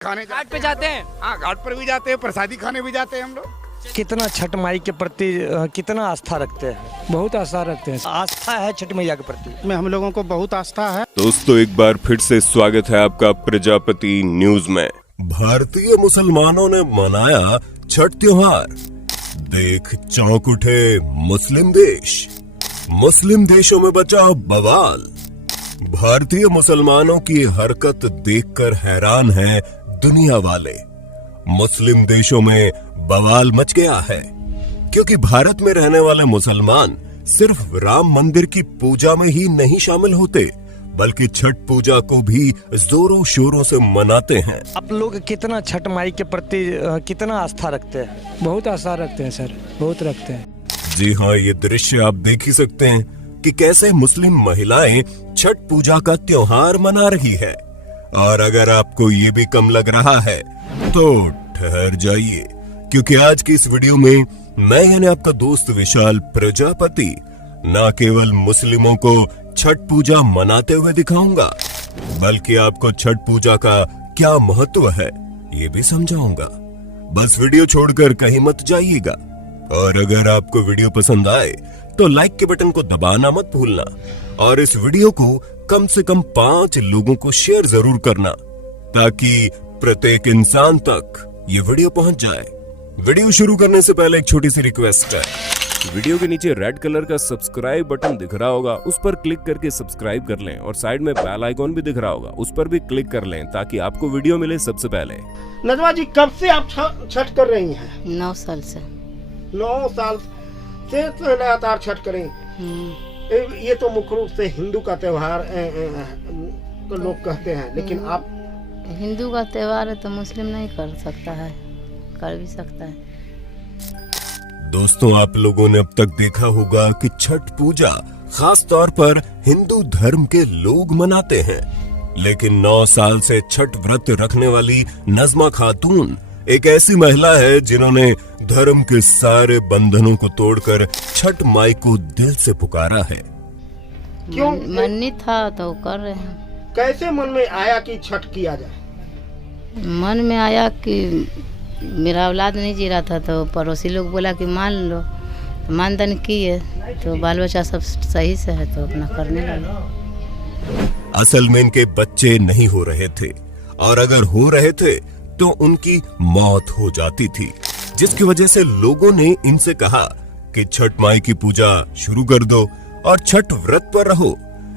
खाने घाट पे जाते हैं। हाँ, घाट पर भी जाते हैं, प्रसादी खाने भी जाते हैं हम लोग। कितना छठ माई के प्रति कितना आस्था रखते हैं? बहुत आस्था रखते हैं। आस्था है छठ मैया के प्रति में हम लोगों को बहुत आस्था है। दोस्तों, एक बार फिर से स्वागत है आपका प्रजापति न्यूज में। भारतीय मुसलमानों ने मनाया छठ त्योहार, देख चौंक उठे मुस्लिम देश। मुस्लिम देशों में बचा बवाल। भारतीय मुसलमानों की हरकत देखकर हैरान है दुनिया वाले। मुस्लिम देशों में बवाल मच गया है क्योंकि भारत में रहने वाले मुसलमान सिर्फ राम मंदिर की पूजा में ही नहीं शामिल होते, बल्कि छठ पूजा को भी जोरों शोरों से मनाते हैं। आप लोग कितना छठ माई के प्रति कितना आस्था रखते हैं? बहुत आस्था रखते हैं सर, बहुत रखते हैं। जी हाँ, ये दृश्य आप देख ही सकते हैं कि कैसे मुस्लिम महिलाएं छठ पूजा का त्योहार मना रही है। और अगर आपको ये भी कम लग रहा है तो ठहर जाइए, क्योंकि आज की इस वीडियो में मैं यानी आपका दोस्त विशाल प्रजापति न केवल मुस्लिमों को छठ पूजा मनाते हुए दिखाऊंगा, बल्कि आपको छठ पूजा का क्या महत्व है ये भी समझाऊंगा। बस वीडियो छोड़कर कहीं मत जाइएगा। और अगर आपको वीडियो पसंद आए तो लाइक के बटन को दबाना मत भूलना, और इस वीडियो को कम से कम 5 लोगों को शेयर जरूर करना, ताकि प्रत्येक इंसान तक ये वीडियो पहुंच जाए। वीडियो शुरू करने से पहले एक छोटी सी रिक्वेस्ट है। वीडियो के नीचे रेड कलर का सब्सक्राइब बटन दिख रहा होगा, उस पर क्लिक करके सब्सक्राइब कर लें, और साइड में बेल आइकॉन भी दिख रहा होगा, उस पर भी क्लिक कर लें ताकि आपको वीडियो मिले सबसे पहले। नजमा जी, कब से आप छठ कर रही हैं? 9 साल से। 9 साल से लगातार छठ करें। ये तो मुख्य रूप से हिंदू का त्योहार लोग कहते हैं, लेकिन आप हिंदू का त्योहार है तो मुस्लिम नहीं कर सकता है, कर भी सकता है। दोस्तों, आप लोगों ने अब तक देखा होगा कि छठ पूजा खास तौर पर हिंदू धर्म के लोग मनाते हैं, लेकिन 9 साल से छठ व्रत रखने वाली नजमा खातून एक ऐसी महिला है जिन्होंने धर्म के सारे बंधनों को तोड़कर छठ माई को दिल से पुकारा है। क्यों? मन नहीं था तो कर रहे हैं। कैसे मन में आया कि छठ किया जाए? मन में आया कि मेरा औलाद नहीं जी रहा था तो पड़ोसी लोग बोला कि मान लो, तो मानदन किए तो बाल बच्चा सब सही से है तो अपना करने लगे। असल में इनके बच्चे नहीं हो रहे थे, और अगर हो रहे थे तो उनकी मौत हो जाती थी, जिसकी वजह से लोगों ने इनसे कहा कि छठ माई की पूजा शुरू कर दो और छठ व्रत पर रहो।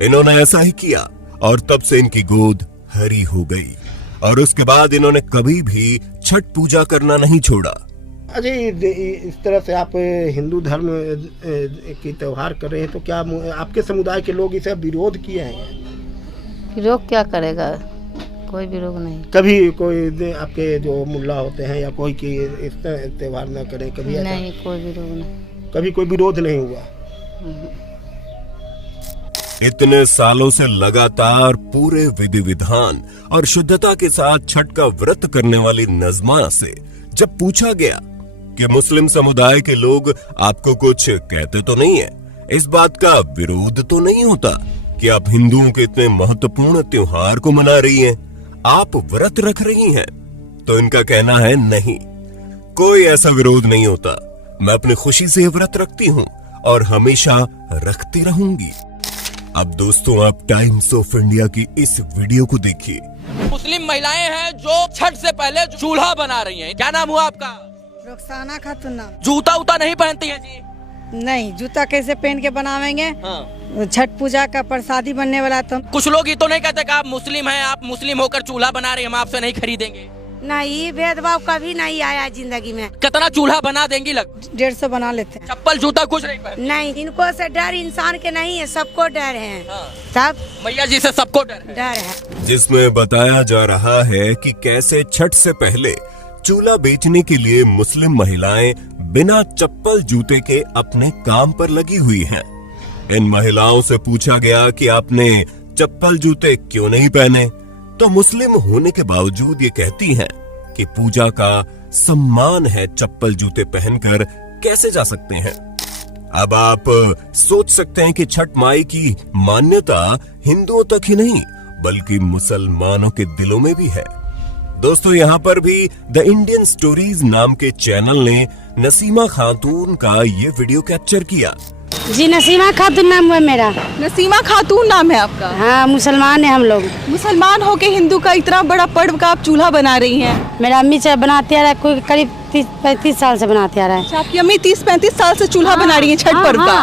इन्होंने ऐसा ही किया और तब से इनकी गोद हरी हो गई, और उसके बाद इन्होंने कभी भी छठ पूजा करना नहीं छोड़ा। अजय, इस तरह से आप हिंदू धर्म की त्योहार कर रहे हैं तो क्या आपके समुदाय के लोग इसे विरोध किए हैं? विरोध क्या करेगा, कोई विरोध नहीं। कभी कोई आपके जो मुल्ला होते हैं या कोई की इस त्योहार न करे? कभी नहीं, कोई विरोध नहीं। कभी कोई विरोध नहीं हुआ? इतने सालों से लगातार पूरे विधि विधान और शुद्धता के साथ छठ का व्रत करने वाली नजमा से जब पूछा गया कि मुस्लिम समुदाय के लोग आपको कुछ कहते तो नहीं है, इस बात का विरोध तो नहीं होता कि आप हिंदुओं के इतने महत्वपूर्ण त्योहार को मना रही हैं, आप व्रत रख रही हैं, तो इनका कहना है नहीं, कोई ऐसा विरोध नहीं होता। मैं अपनी खुशी से व्रत रखती हूँ और हमेशा रखती रहूंगी। अब दोस्तों, आप टाइम्स ऑफ इंडिया की इस वीडियो को देखिए। मुस्लिम महिलाएं हैं जो छठ से पहले चूल्हा बना रही हैं। क्या नाम हुआ आपका? रुखसाना खातून नाम। जूता उता नहीं पहनती हैं जी? नहीं, जूता कैसे पहन के बनावेंगे? हाँ। छठ पूजा का प्रसादी बनने वाला तो कुछ लोग ये तो नहीं कहते कि आप मुस्लिम हैं, आप मुस्लिम होकर चूल्हा बना रहे हैं, हम आपसे नहीं खरीदेंगे? नहीं, भेदभाव कभी नहीं आया जिंदगी में। कितना चूल्हा बना देंगी? लग 150 बना लेते हैं। चप्पल जूता कुछ नहीं पहनते? नहीं, इनको से डर इंसान के नहीं है, सबको डर है। हाँ। सब मैया जी से सबको डर है। जिसमें बताया जा रहा है कि कैसे छठ से पहले चूल्हा बेचने के लिए मुस्लिम महिलाएं बिना चप्पल जूते के अपने काम पर लगी हुई हैं। इन महिलाओं से पूछा गया कि आपने चप्पल जूते क्यों नहीं पहने, तो मुस्लिम होने के बावजूद ये कहती हैं कि पूजा का सम्मान है, चप्पल जूते पहनकर कैसे जा सकते हैं। अब आप सोच सकते हैं कि छठ माई की मान्यता हिंदुओं तक ही नहीं बल्कि मुसलमानों के दिलों में भी है। दोस्तों यहाँ पर भी द इंडियन स्टोरीज नाम के चैनल ने नसीमा खातून का ये वीडियो कैप्चर किया। जी नसीमा खातून नाम है मेरा। नसीमा खातून नाम है आपका? हाँ, मुसलमान है हम लोग। मुसलमान होके हिंदू का इतना बड़ा पर्व का आप चूल्हा बना रही हैं। मेरा अम्मी से बनाते आ रहा है, कोई करीब 30-35 साल से बनाते आ रहा है। आपकी अम्मी 30-35 साल से चूल्हा बना रही है छठ पर्व का,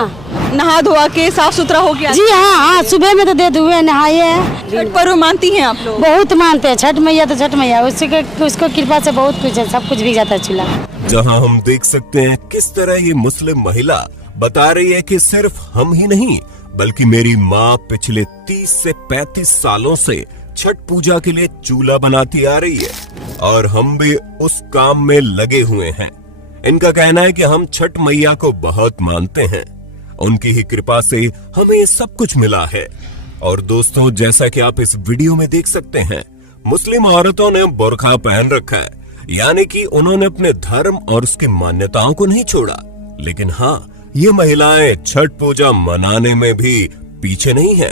नहा धोआ के साफ सुथरा हो गया? जी हाँ, सुबह में तो दे हुए नहाए हैं। छठ पर्व मानती हैं आप लोग? बहुत मानते हैं। छठ मैया तो छठ मैया, उसको कृपा से बहुत कुछ है, सब कुछ बिक जाता है चूल्हा। जहाँ हम देख सकते हैं किस तरह ये मुस्लिम महिला बता रही है कि सिर्फ हम ही नहीं बल्कि मेरी माँ पिछले 30 से 35 सालों से छठ पूजा के लिए चूल्हा बनाती आ रही है और हम भी उस काम में लगे हुए हैं। इनका कहना है कि हम छठ मैया को बहुत मानते हैं, उनकी ही कृपा से हमें ये सब कुछ मिला है। और दोस्तों, जैसा कि आप इस वीडियो में देख सकते हैं, मुस्लिम औरतों ने बुर्का पहन रखा है, यानी कि उन्होंने अपने धर्म और उसकी मान्यताओं को नहीं छोड़ा। लेकिन हाँ, ये महिलाएं छठ पूजा मनाने में भी पीछे नहीं है।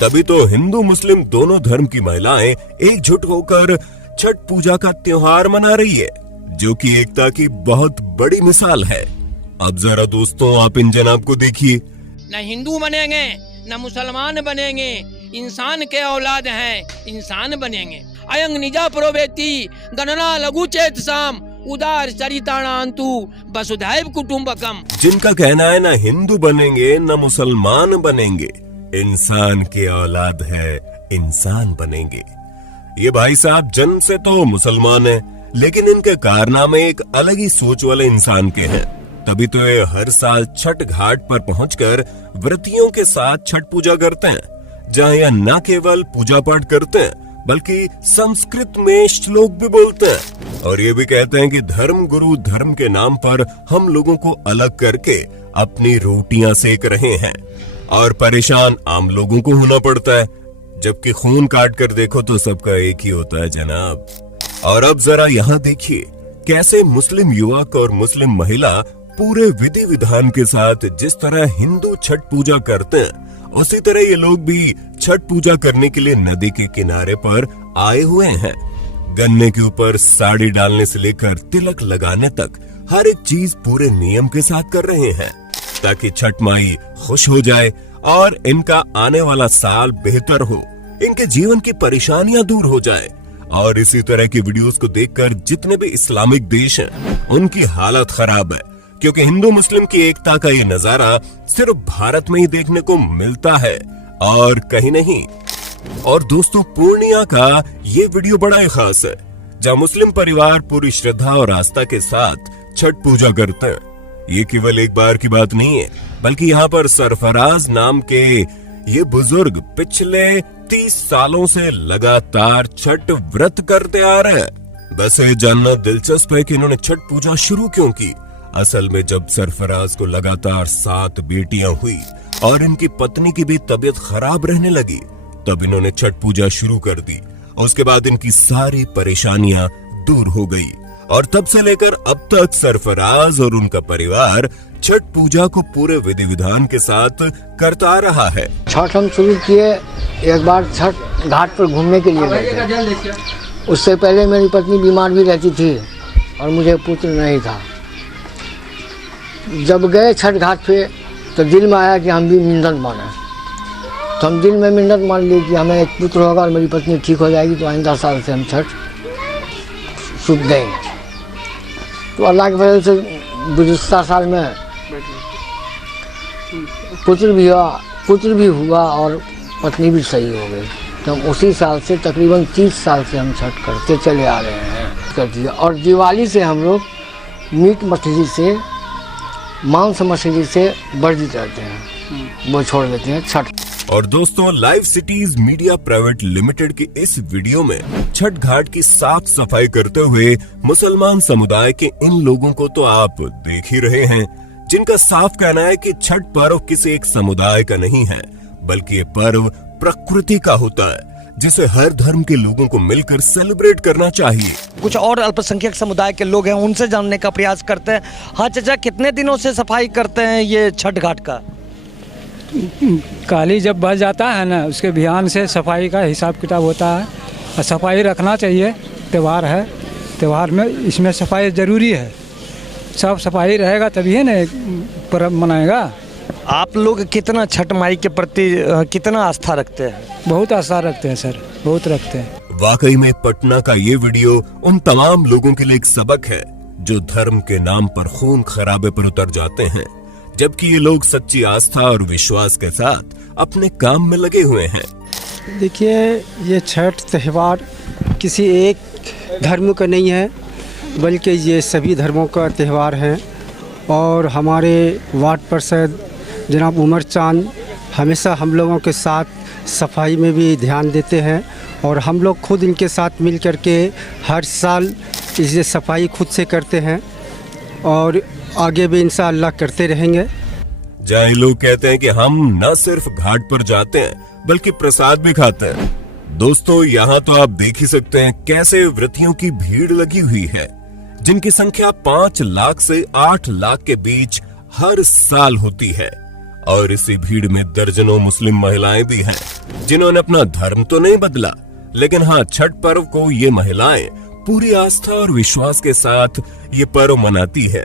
तभी तो हिंदू मुस्लिम दोनों धर्म की महिलाएं एकजुट होकर छठ पूजा का त्योहार मना रही है, जो कि एकता की बहुत बड़ी मिसाल है। अब जरा दोस्तों आप इन जनाब को देखिए। न हिंदू बनेंगे न मुसलमान बनेंगे, इंसान के औलाद हैं, इंसान बनेंगे। अयंग निजा प्रोवेति गणना लघु चेत साम उदार चरिताणांतु वसुधैव कुटुंबकम। जिनका कहना है ना हिंदू बनेंगे न मुसलमान बनेंगे, इंसान के औलाद है, इंसान बनेंगे। ये भाई साहब जन्म से तो मुसलमान है, लेकिन इनके कारनामे एक अलग ही सोच वाले इंसान के हैं। तभी तो ये हर साल छठ घाट पर पहुंचकर व्रतियों के साथ छठ पूजा करते हैं, जहाँ यह न केवल पूजा पाठ करते हैं बल्कि संस्कृत में श्लोक भी बोलते हैं और ये भी कहते हैं कि धर्म गुरु धर्म के नाम पर हम लोगों को अलग करके अपनी रोटियां सेक रहे हैं और परेशान आम लोगों को होना पड़ता है, जबकि खून काट कर देखो तो सबका एक ही होता है जनाब। और अब जरा यहाँ देखिए कैसे मुस्लिम युवक और मुस्लिम महिला पूरे विधि विधान के साथ जिस तरह हिंदू छठ पूजा करते हैं, उसी तरह ये लोग भी छठ पूजा करने के लिए नदी के किनारे पर आए हुए हैं। गन्ने के ऊपर साड़ी डालने से लेकर तिलक लगाने तक हर एक चीज पूरे नियम के साथ कर रहे हैं, ताकि छठ माई खुश हो जाए और इनका आने वाला साल बेहतर हो, इनके जीवन की परेशानियां दूर हो जाए। और इसी तरह की वीडियोस को देखकर जितने भी इस्लामिक देश हैं, उनकी हालत खराब है, क्योंकि हिंदू मुस्लिम की एकता का ये नजारा सिर्फ भारत में ही देखने को मिलता है और कहीं नहीं। और दोस्तों, पूर्णिया का ये वीडियो बड़ा ही खास है, जहाँ मुस्लिम परिवार पूरी श्रद्धा और आस्था के साथ छठ पूजा करते हैं। ये केवल एक बार की बात नहीं है, बल्कि यहाँ पर सरफराज नाम के ये बुजुर्ग पिछले 30 सालों से लगातार छठ व्रत करते आ रहे हैं। बस ये जानना दिलचस्प है कि इन्होंने छठ पूजा शुरू क्यों की। असल में जब सरफराज को लगातार 7 बेटियां हुई और इनकी पत्नी की भी तबीयत खराब रहने लगी, तब इन्होंने छठ पूजा शुरू कर दी। उसके बाद इनकी सारी परेशानियां दूर हो गई और तब से लेकर अब तक सरफराज और उनका परिवार छठ पूजा को पूरे विधि विधान के साथ करता रहा है। छठ हम शुरू किए एक बार छठ घाट पर घूमने के लिए गए थे। उससे पहले मेरी पत्नी बीमार भी रहती थी और मुझे पुत्र नहीं था। जब गए छठ घाट पे तो दिल में आया कि हम भी मिन्नत माने, तो हम दिल में मिन्नत मान लिए कि हमें एक पुत्र होगा और मेरी पत्नी ठीक हो जाएगी, तो आइंदा साल से हम छठ शुभ देंगे। तो अल्लाह के फजल से गुज़िश्ता साल में पुत्र भी हुआ और पत्नी भी सही हो गई। तो हम उसी साल से तकरीबन 30 साल से हम छठ करते चले आ रहे हैं करती है। और दिवाली से हम लोग मीट मछली से मांस मछली से वर्जित रहते हैं, वो छोड़ देते हैं छठ। और दोस्तों, live cities media private limited की इस वीडियो में छठ घाट की साफ सफाई करते हुए मुसलमान समुदाय के इन लोगों को तो आप देख ही रहे हैं, जिनका साफ कहना है कि छठ पर्व किसी एक समुदाय का नहीं है, बल्कि ये पर्व प्रकृति का होता है, जिसे हर धर्म के लोगों को मिलकर सेलिब्रेट करना चाहिए। कुछ और अल्पसंख्यक समुदाय के लोग हैं, उनसे जानने का प्रयास करते हैं। हाँ चाचा, कितने दिनों से सफाई करते हैं ये छठ घाट का? काली जब बच जाता है ना, उसके बिहान से सफाई का हिसाब किताब होता है और सफाई रखना चाहिए। त्यौहार है, त्यौहार में इसमें सफाई ज़रूरी है। सब सफाई रहेगा तभी है ना पर्व मनाएगा। आप लोग कितना छठ माई के प्रति कितना आस्था रखते हैं? बहुत आस्था रखते हैं सर, बहुत रखते हैं। वाकई में पटना का ये वीडियो उन तमाम लोगों के लिए एक सबक है जो धर्म के नाम पर खून खराबे पर उतर जाते हैं, जबकि ये लोग सच्ची आस्था और विश्वास के साथ अपने काम में लगे हुए हैं। देखिए, ये छठ त्यौहार किसी एक धर्म का नहीं है, बल्कि ये सभी धर्मों का त्यौहार है। और हमारे वार्ड पार्षद जनाब उमर चांद हमेशा हम लोगों के साथ सफाई में भी ध्यान देते हैं, और हम लोग खुद इनके साथ मिल कर के हर साल इसे सफाई खुद से करते हैं, और आगे भी इंशाअल्लाह करते रहेंगे। जहाँ लोग कहते हैं कि हम न सिर्फ घाट पर जाते हैं बल्कि प्रसाद भी खाते हैं। दोस्तों, यहाँ तो आप देख ही सकते हैं कैसे व्रतियों की भीड़ लगी हुई है, जिनकी संख्या 5 लाख से 8 लाख के बीच हर साल होती है। और इसी भीड़ में दर्जनों मुस्लिम महिलाएं भी हैं, जिन्होंने अपना धर्म तो नहीं बदला, लेकिन हाँ, छठ पर्व को ये महिलाएं पूरी आस्था और विश्वास के साथ ये पर्व मनाती है।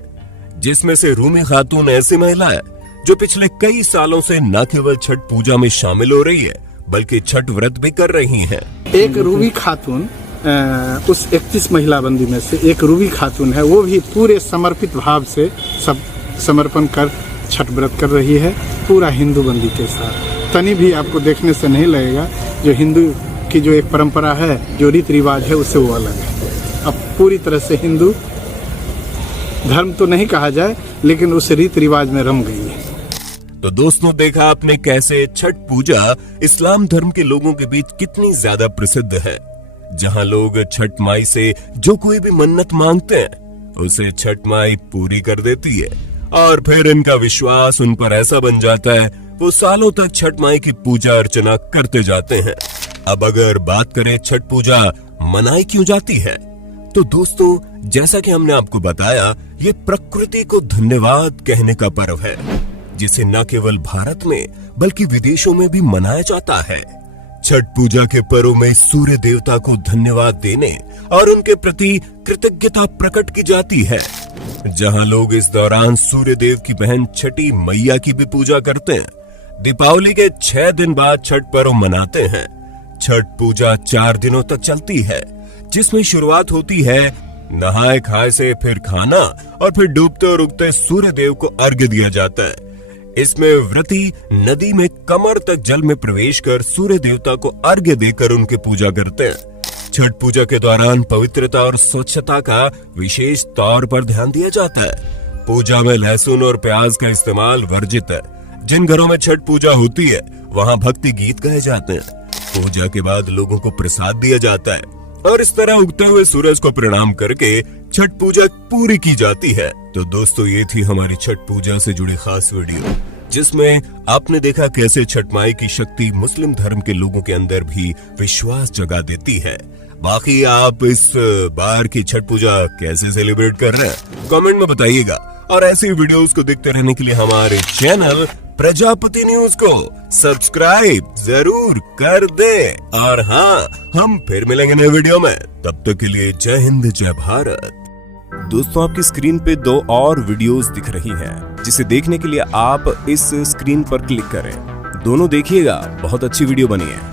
जिसमें से रूमी खातून ऐसी महिला है जो पिछले कई सालों से न केवल छठ पूजा में शामिल हो रही है, बल्कि छठ व्रत भी कर रही हैं। एक रूबी खातून उस 31 महिला बंदी में से एक रूबी खातून है, वो भी पूरे समर्पित भाव से सब समर्पण कर छठ व्रत कर रही है, पूरा हिंदू बंदी के साथ। तनी भी आपको देखने से नहीं लगेगा जो हिंदू की जो एक परंपरा है, जो रीति रिवाज है, उससे वो अलग है। अब पूरी तरह से हिंदू धर्म तो नहीं कहा जाए, लेकिन उस रीति रिवाज में रम गई है। तो दोस्तों, देखा आपने कैसे छठ पूजा इस्लाम धर्म के लोगों के बीच कितनी ज्यादा प्रसिद्ध है, जहां लोग छठ माई से जो कोई भी मन्नत मांगते हैं उसे छठ माई पूरी कर देती है, और फिर इनका विश्वास उन पर ऐसा बन जाता है वो सालों तक छठ माई की पूजा अर्चना करते जाते हैं। अब अगर बात करें छठ पूजा मनाई क्यों जाती है, तो दोस्तों, जैसा कि हमने आपको बताया, ये प्रकृति को धन्यवाद कहने का पर्व है, जिसे न केवल भारत में बल्कि विदेशों में भी मनाया जाता है। छठ पूजा के पर्व में सूर्य देवता को धन्यवाद देने और उनके प्रति कृतज्ञता प्रकट की जाती है, जहां लोग इस दौरान सूर्य देव की बहन छठी मैया की भी पूजा करते हैं। दीपावली के 6 दिन बाद छठ पर्व मनाते हैं। छठ पूजा 4 दिनों तक चलती है, जिसमें शुरुआत होती है नहाए खाए से, फिर खाना, और फिर डूबते और उगते सूर्य देव को अर्घ्य दिया जाता है। इसमें व्रती नदी में कमर तक जल में प्रवेश कर सूर्य देवता को अर्घ्य देकर उनकी पूजा करते हैं। छठ पूजा के दौरान पवित्रता और स्वच्छता का विशेष तौर पर ध्यान दिया जाता है। पूजा में लहसुन और प्याज का इस्तेमाल वर्जित है। जिन घरों में छठ पूजा होती है वहां भक्ति गीत गाए जाते हैं। पूजा के बाद लोगों को प्रसाद दिया जाता है, और इस तरह उगते हुए सूरज को प्रणाम करके छठ पूजा पूरी की जाती है। तो दोस्तों, ये थी हमारी छठ पूजा से जुड़ी खास वीडियो, जिसमें आपने देखा कैसे छठ माई की शक्ति मुस्लिम धर्म के लोगों के अंदर भी विश्वास जगा देती है। बाकी आप इस बार की छठ पूजा कैसे सेलिब्रेट कर रहे हैं, कमेंट में बताइएगा। और ऐसी वीडियोस को देखते रहने के लिए हमारे चैनल प्रजापति न्यूज को सब्सक्राइब जरूर कर दें। और हाँ, हम फिर मिलेंगे नए वीडियो में, तब तक के लिए जय हिंद, जय भारत। दोस्तों, आपकी स्क्रीन पे 2 और वीडियोस दिख रही हैं, जिसे देखने के लिए आप इस स्क्रीन पर क्लिक करें। दोनों देखिएगा, बहुत अच्छी वीडियो बनी है।